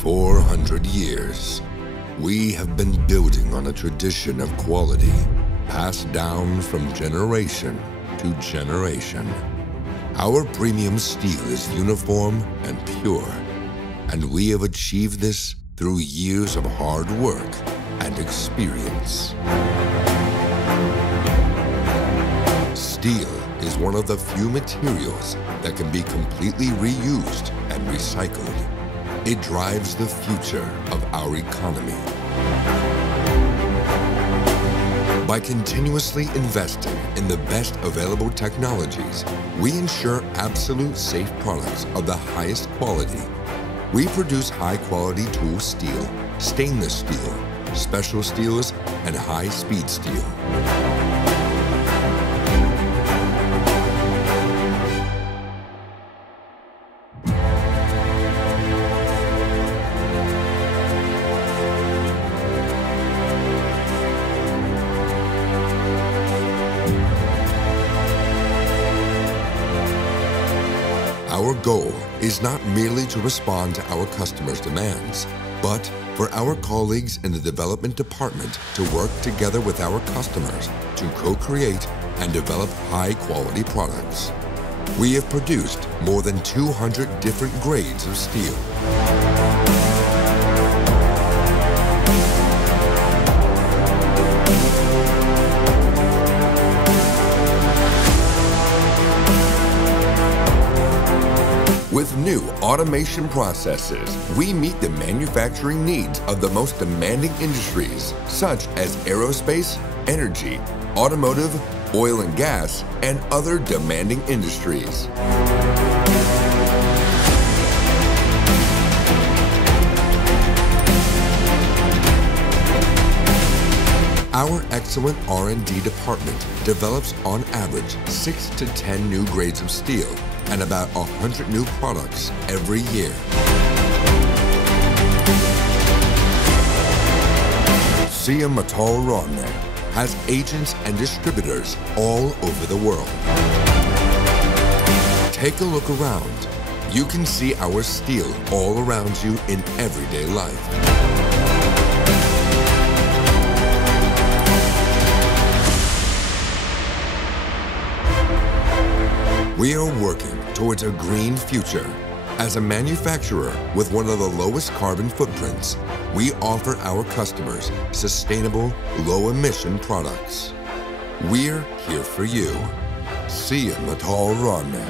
400 years, we have been building on a tradition of quality passed down from generation to generation. Our premium steel is uniform and pure, and we have achieved this through years of hard work and experience. Steel is one of the few materials that can be completely reused and recycled. It drives the future of our economy. By continuously investing in the best available technologies, we ensure absolute safe products of the highest quality. We produce high-quality tool steel, stainless steel, special steels, and high-speed steel. Our goal is not merely to respond to our customers' demands, but for our colleagues in the development department to work together with our customers to co-create and develop high-quality products. We have produced more than 200 different grades of steel. With new automation processes, we meet the manufacturing needs of the most demanding industries, such as aerospace, energy, automotive, oil and gas, and other demanding industries. Our excellent R&D department develops on average 6 to 10 new grades of steel and about 100 new products every year. SIJ Metal Ravne has agents and distributors all over the world. Take a look around. You can see our steel all around you in everyday life. We are working towards a green future. As a manufacturer with one of the lowest carbon footprints, we offer our customers sustainable, low-emission products. We're here for you. SIJ Metal Ravne,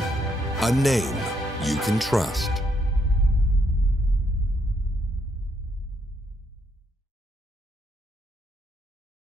a name you can trust.